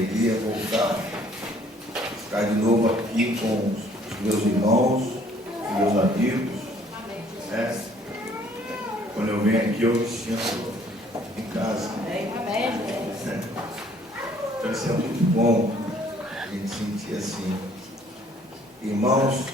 alegria voltar, estar de novo aqui com os meus irmãos, meus amigos, né? Quando eu venho aqui eu me sinto em casa. Então isso é muito bom a gente sentir assim. Irmãos,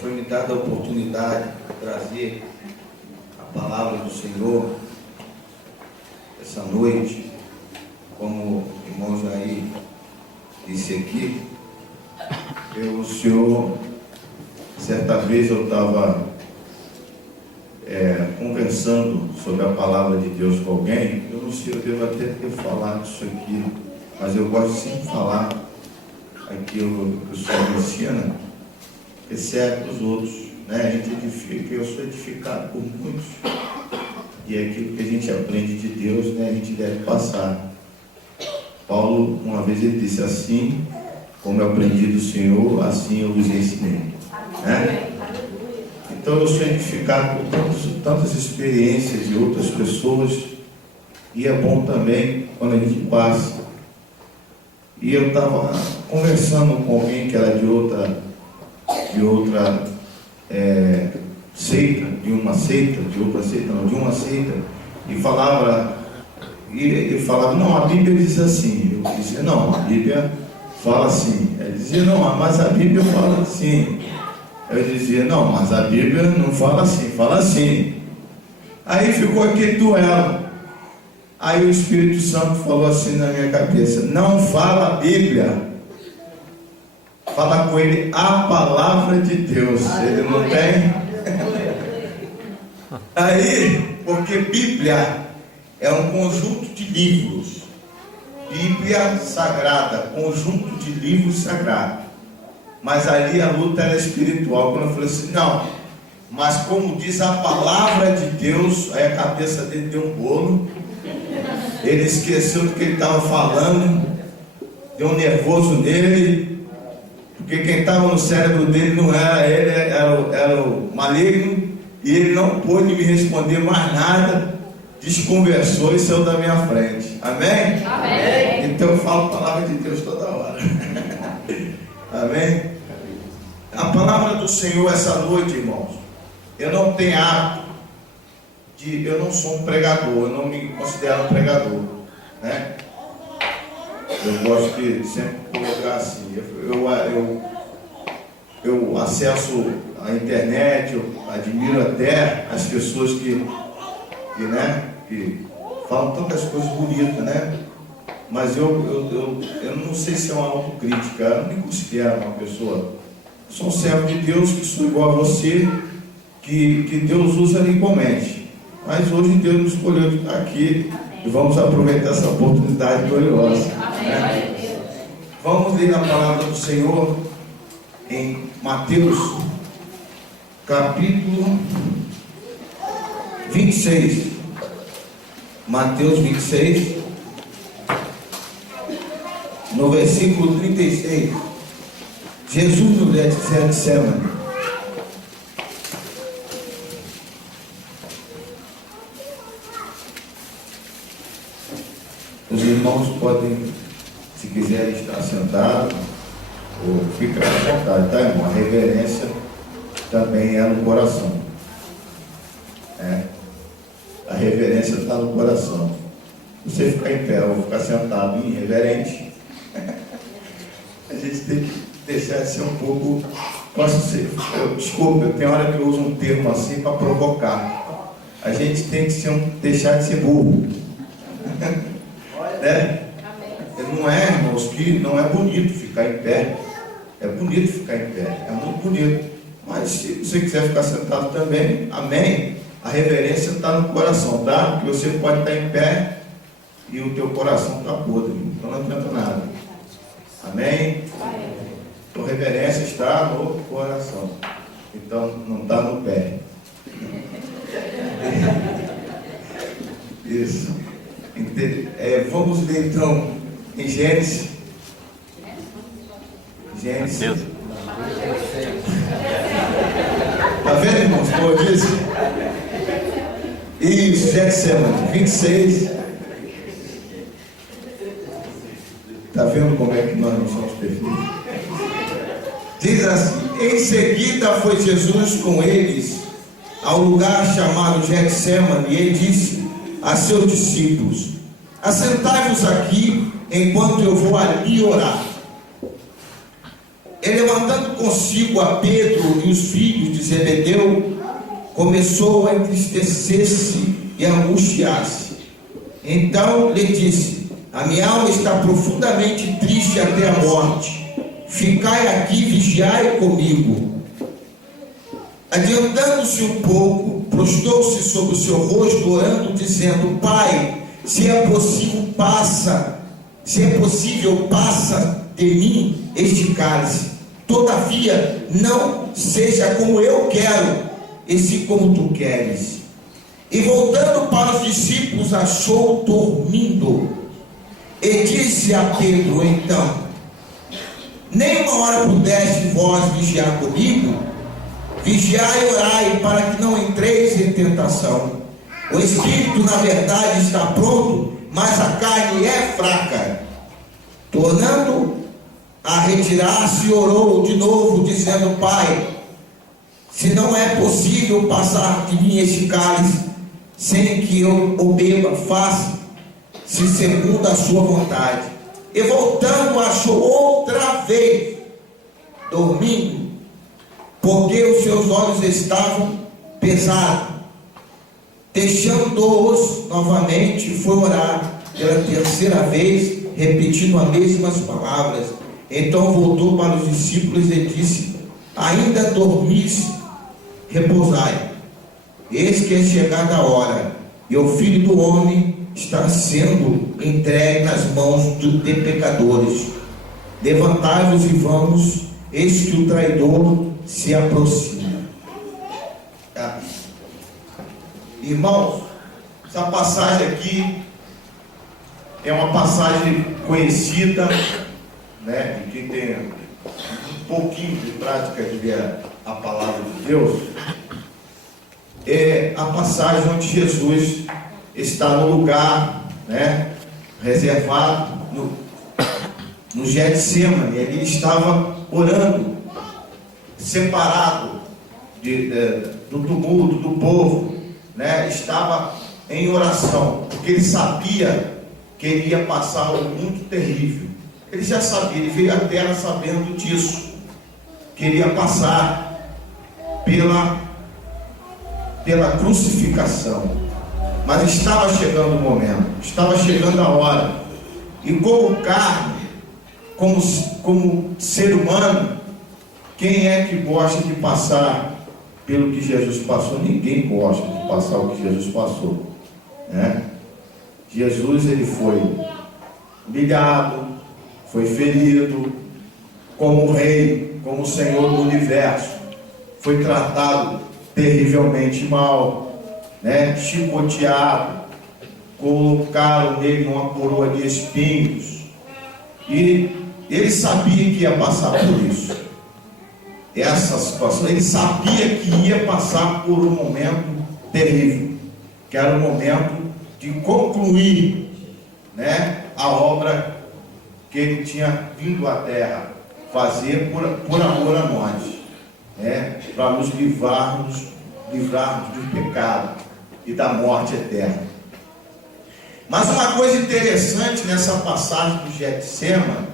foi me dada a oportunidade de trazer a palavra do Senhor essa noite, como o irmão Jair disse aqui. O Senhor, certa vez eu estava conversando sobre a palavra de Deus com alguém. Eu não sei, eu devo até ter falado isso aqui, mas eu gosto de sempre falar aquilo que o Senhor me ensina, recebe os outros, né? A gente edifica, eu sou edificado por muitos, e é aquilo que a gente aprende de Deus, né? A gente deve passar. Paulo, uma vez ele disse assim: como eu aprendi do Senhor, assim eu vos ensinei, né? Então eu sou edificado por tantas experiências de outras pessoas, e é bom também quando a gente passa. E eu estava conversando com alguém que era de outra seita, de uma seita, e falava, não, a Bíblia diz assim. Eu dizia, não, a Bíblia fala assim. Ele dizia, não, mas a Bíblia fala assim. Eu dizia, não, mas a Bíblia não fala assim, fala assim. Aí ficou aquele duelo. Aí o Espírito Santo falou assim na minha cabeça: não fala a Bíblia, fala com ele a palavra de Deus. Ele não tem. Aí, porque Bíblia é um conjunto de livros. Bíblia sagrada, conjunto de livros sagrados. Mas ali a luta era espiritual. Quando eu falei assim, não, mas como diz a palavra de Deus, aí a cabeça dele deu um bolo. Ele esqueceu do que ele estava falando, deu um nervoso nele, porque quem estava no cérebro dele não era ele, era o maligno, e ele não pôde me responder mais nada, desconversou e saiu da minha frente. Amém? Amém. Então eu falo a palavra de Deus toda hora. Amém? A palavra do Senhor essa noite, irmãos, eu não tenho hábito. Eu não sou um pregador, eu não me considero um pregador, né? Eu gosto de sempre colocar assim, eu acesso a internet, eu admiro até as pessoas que falam tantas coisas bonitas, né? Mas eu não sei se é uma autocrítica, eu não me considero uma pessoa. Eu sou um servo de Deus, que sou igual a você, que Deus usa igualmente. Mas hoje Deus nos escolheu de estar aqui e vamos aproveitar essa oportunidade gloriosa, né? Vamos ler a palavra do Senhor em Mateus capítulo 26. Mateus 26, no versículo 36. Jesus no Getsemane. Os irmãos podem, se quiserem, estar sentados ou ficar à vontade, tá, irmão? A reverência também é no coração. A reverência está no coração. Você ficar em pé ou ficar sentado irreverente, a gente tem que deixar de ser um pouco. Desculpa, tem hora que eu uso um termo assim para provocar. A gente tem que deixar de ser burro. Não é, irmãos, que não é bonito ficar em pé. É bonito ficar em pé, é muito bonito. Mas se você quiser ficar sentado também, amém. A reverência está no coração, tá? Porque você pode estar em pé e o teu coração está podre, então não adianta nada. Amém? Então reverência está no coração, então não está no pé. Isso. Vamos ler então em Gênesis. Está vendo, irmãos? Como eu disse? Isso, Getsemane 26. Está vendo como é que nós não somos perfeitos? Diz assim: em seguida foi Jesus com eles ao lugar chamado Getsemane, e ele disse a seus discípulos: assentai-vos aqui enquanto eu vou ali orar. E levantando consigo a Pedro e os filhos de Zebedeu, começou a entristecer-se e a angustiar-se. Então lhe disse: a minha alma está profundamente triste até a morte. Ficai aqui, vigiai comigo. Adiantando-se um pouco, prostou-se sobre o seu rosto, orando, dizendo: Pai, se é possível, passa de mim este cálice. Todavia, não seja como eu quero, e sim como tu queres. E voltando para os discípulos, achou dormindo. E disse a Pedro: então, nem uma hora pudeste vós vigiar comigo? Vigiai e orai, para que não entreis em tentação. O espírito, na verdade, está pronto, mas a carne é fraca. Tornando a retirar-se, orou de novo, dizendo: Pai, se não é possível passar de mim este cálice, sem que eu o beba, faça-se segundo a sua vontade. E voltando, achou outra vez dormindo, porque os seus olhos estavam pesados. Deixando-os novamente, foi orar pela terceira vez, repetindo as mesmas palavras. Então voltou para os discípulos e disse: ainda dormis? Repousai. Eis que é chegada a hora, e o Filho do Homem está sendo entregue nas mãos de pecadores. Levantai-vos e vamos, eis que o traidor se aproxima. Irmãos, essa passagem aqui é uma passagem conhecida, né? De quem tem um pouquinho de prática de ver a palavra de Deus. É a passagem onde Jesus está no lugar, né, reservado no Getsemane. Ele estava orando, separado do tumulto do povo, né? Estava em oração, porque ele sabia que ele ia passar algo muito terrível. Ele já sabia, ele veio à terra sabendo disso, que ele ia passar pela crucificação. Mas estava chegando o momento, estava chegando a hora. E como carne, como ser humano, quem é que gosta de passar pelo que Jesus passou? Ninguém gosta de passar o que Jesus passou, né? Jesus, ele foi humilhado, foi ferido como rei, como Senhor do universo, foi tratado terrivelmente mal, né? Chicoteado, colocaram nele uma coroa de espinhos, e ele sabia que ia passar por isso, essa situação. Ele sabia que ia passar por um momento terrível, que era o momento de concluir, né, a obra que ele tinha vindo à terra fazer por amor a nós, né, para nos livrarmos do pecado e da morte eterna. Mas uma coisa interessante nessa passagem do Getsemane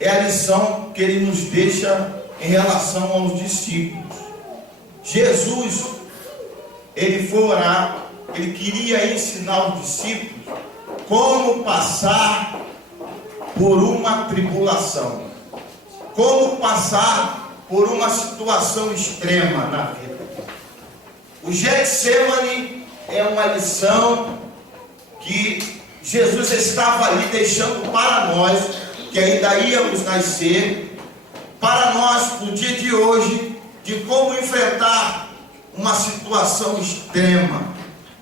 é a lição que ele nos deixa em relação aos discípulos. Jesus, ele foi orar, ele queria ensinar os discípulos como passar por uma tribulação, como passar por uma situação extrema na vida. O Getsemane é uma lição que Jesus estava ali deixando para nós, que ainda íamos nascer, para nós no dia de hoje, de como enfrentar uma situação extrema,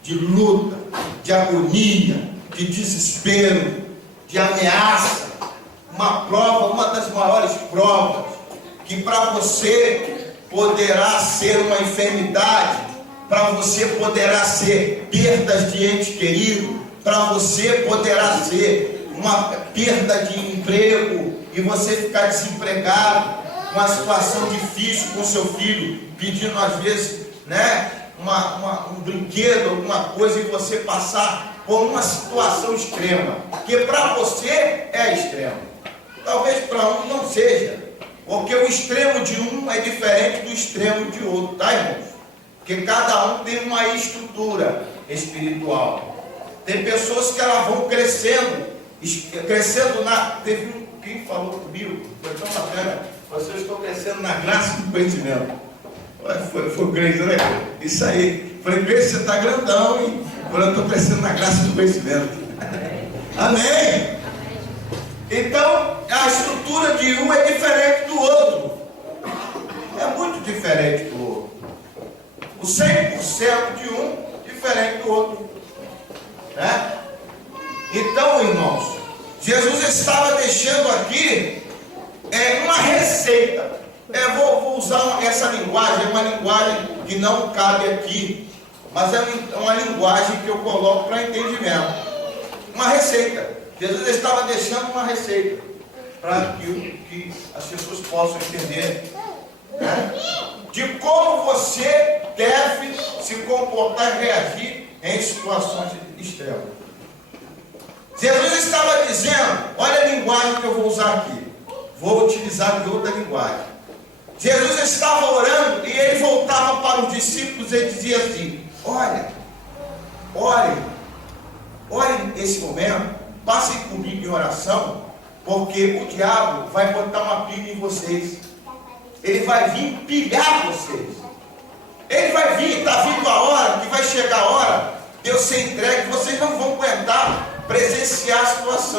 de luta, de agonia, de desespero, de ameaça, uma prova, uma das maiores provas, que para você poderá ser uma enfermidade, para você poderá ser perdas de ente querido, para você poderá ser uma perda de emprego e você ficar desempregado, uma situação difícil com seu filho, pedindo às vezes, né, um brinquedo, alguma coisa, e você passar por uma situação extrema, que para você é extremo, talvez para um não seja, porque o extremo de um é diferente do extremo de outro, tá, irmãos? Porque cada um tem uma estrutura espiritual. Tem pessoas que elas vão crescendo teve um, quem falou comigo, foi tão bacana, vocês estão crescendo na graça do conhecimento. Foi o Grace, né? Isso aí. Falei, Grace, você está grandão, hein? Agora eu estou crescendo na graça do conhecimento. Amém? Então, a estrutura de um é diferente do outro. É muito diferente do outro. O 100% de um, diferente do outro. Né? Então, irmãos, Jesus estava deixando aqui uma receita. Vou usar essa linguagem, é uma linguagem que não cabe aqui, mas é uma linguagem que eu coloco para entendimento. Uma receita. Jesus estava deixando uma receita para que as pessoas possam entender, né, de como você deve se comportar e reagir em situações extremas. Jesus estava dizendo, olha a linguagem que eu vou usar aqui, vou utilizar de outra linguagem. Jesus estava orando e ele voltava para os discípulos e dizia assim: orem nesse momento, passem comigo em oração, porque o diabo vai botar uma pilha em vocês, ele vai vir pilhar vocês, ele vai vir, está vindo a hora, que vai chegar a hora de eu ser entregue, vocês não vão aguentar presenciar a situação.